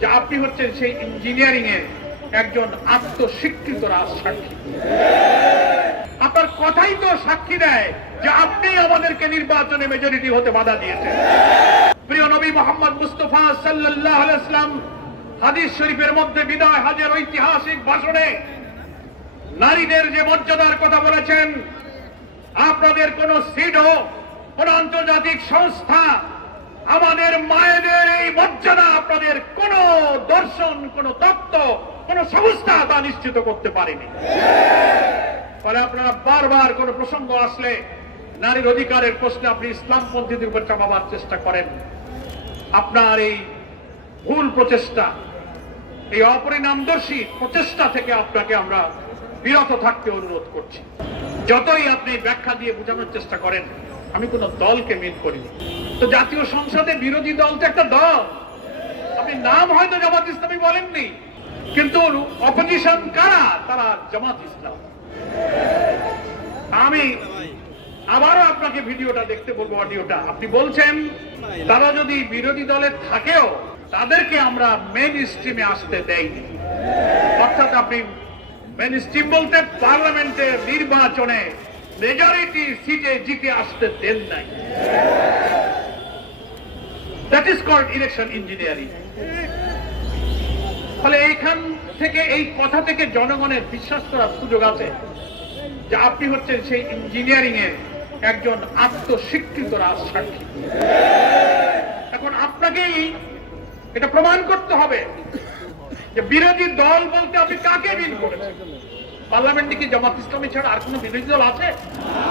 যে আপনি হচ্ছেন সেই ইঞ্জিনিয়ারিং এর একজন আত্মস্বীকৃত রাজসাক্ষী। আপনার কথাই তো সাক্ষী দেয় যে আপনি আমাদেরকে নির্বাচনে মেজরিটি হতে বাধা দিয়েছেন। প্রিয় নবী মোহাম্মদ মুস্তাফা সাল্লাল্লাহু আলাইহি ওয়াসাল্লাম হাদিস শরীফের মধ্যে বিদায় হজের ঐতিহাসিক ভাষণে নারীদের যে মর্যাদার কথা বলেছেন, আপনাদের কোন সিডও, কোন আন্তর্জাতিক সংস্থা আমাদের মায়েদের এই মর্যাদা, আপনাদের কোন দর্শন, কোন তত্ত্ব, কোন সংস্থা তা নিশ্চিত করতে পারেনি। ফলে আপনারা বারবার কোন প্রসঙ্গ আসলে নারীর অধিকারের প্রশ্নে আপনি ইসলামপন্থীদের উপর চাপাবার চেষ্টা করেন। আপনার এই ভুল প্রচেষ্টা, এই অপরিণামদর্শী প্রচেষ্টা থেকে আপনাকে আমরা বিরত থাকতে অনুরোধ করছি। যতই আপনি ব্যাখ্যা দিয়ে বোঝানোর চেষ্টা করেন আমি কোন দলকে মিন করিনি, তো জাতীয় সংসদে বিরোধী দল তো একটা দল। আপনি নাম হয়তো জামাত ইসলামী বলেননি, কিন্তু অপোজিশন কারা? তারা জামাত ইসলাম। আমি আবারও আপনাকে ভিডিওটা দেখতে বলবো, অডিওটা। আপনি বলছেন তারা যদি বিরোধী দলে থাকেও তাদেরকে আমরা মেইন স্ট্রিমে আসতে দেইনি। অর্থাৎ আপনি মেইন স্ট্রিম বলতে পার্লামেন্টের নির্বাচনে মেজরিটি সিটে জিতে আসতে দেন নাই। That is called election engineering. ফলে এইখান থেকে, এই কথা থেকে জনগণের বিশ্বাস করার সুযোগ আছে যে আপনি হচ্ছেন সেই ইঞ্জিনিয়ারিং এর একজন আত্মস্বীকৃত রাজসাক্ষী। এখন আপনাকেই এটা প্রমাণ করতে হবে যে বিরোধী দল বলতে আপনি কাকে মিন করেছেন। পার্লামেন্টে কি জামাত ইসলামী ছাড়া আর কোন বিরোধী দল আছে?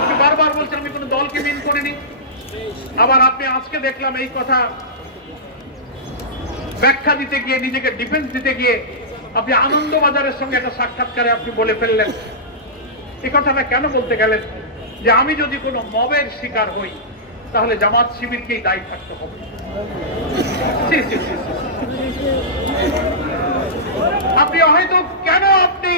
আপনি বারবার বলছেন আমি কোন দলকে মিন করিনি। আবার আপনি আজকে দেখলাম এই কথা ব্যাখ্যা দিতে গিয়ে, নিজেকে ডিফেন্স দিতে গিয়ে আপনি আনন্দবাজারের সঙ্গে একটা সাক্ষাৎকারে আপনি বলে ফেললেন। এই কথাটা কেন বলতে গেলেন যে আমি যদি কোনো মবের শিকার হই তাহলে জামাত শিবিরকেই দায়ী থাকতে হবে? আপনি হয়তো কেন আপনি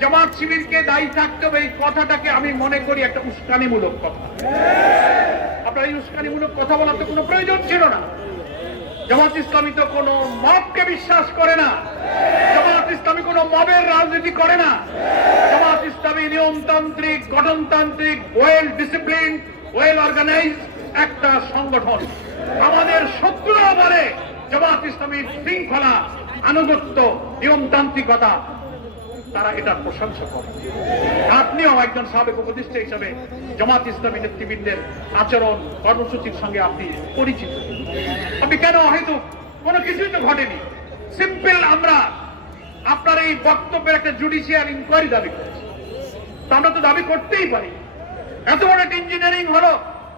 জামাত শিবিরকে দায়ী থাকতে হবে এই কথাটাকে আমি মনে করি একটা উস্কানিমূলক কথা। আপনার এই উস্কানিমূলক কথা বলার তো কোনো প্রয়োজন ছিল না। জামাত ইসলামী তো কোনো মবকে বিশ্বাস করে না। জামাত ইসলামী কোনো মবের রাজনীতি করে না। জামাত ইসলামী নিয়মতান্ত্রিক, গঠনতান্ত্রিক, ওয়েল ডিসিপ্লিন, ওয়েল অর্গানাইজ একটা সংগঠন। আমাদের শত্রুরাও বলে জামাত ইসলামীর শৃঙ্খলা, আনুগত্য, নিয়মতান্ত্রিকতা, তারা এটার প্রশংসা করে। আপনিও একজন সাবেক উপদেষ্টা হিসাবে জামাত ইসলামী নেতৃবৃন্দের আচরণ, কর্মসূচির সঙ্গে আপনি পরিচিত। আপনি কেন হয়তো কোনো কিছুই তো ঘটেনি, সিম্পল আমরা আপনার এই বক্তব্যের একটা জুডিশিয়াল ইনকোয়ারি দাবি করেছি। তো আমরা তো দাবি করতেই পারি। এত বড় একটা ইঞ্জিনিয়ারিং হলো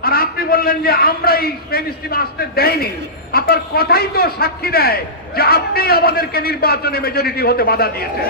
আর আপনি বললেন যে আমরা এই মেইন স্ট্রিমে আসতে দেয়নি। আপনার কথাই তো সাক্ষী দেয় যে আপনি আমাদেরকে নির্বাচনে মেজরিটি হতে বাধা দিয়েছেন।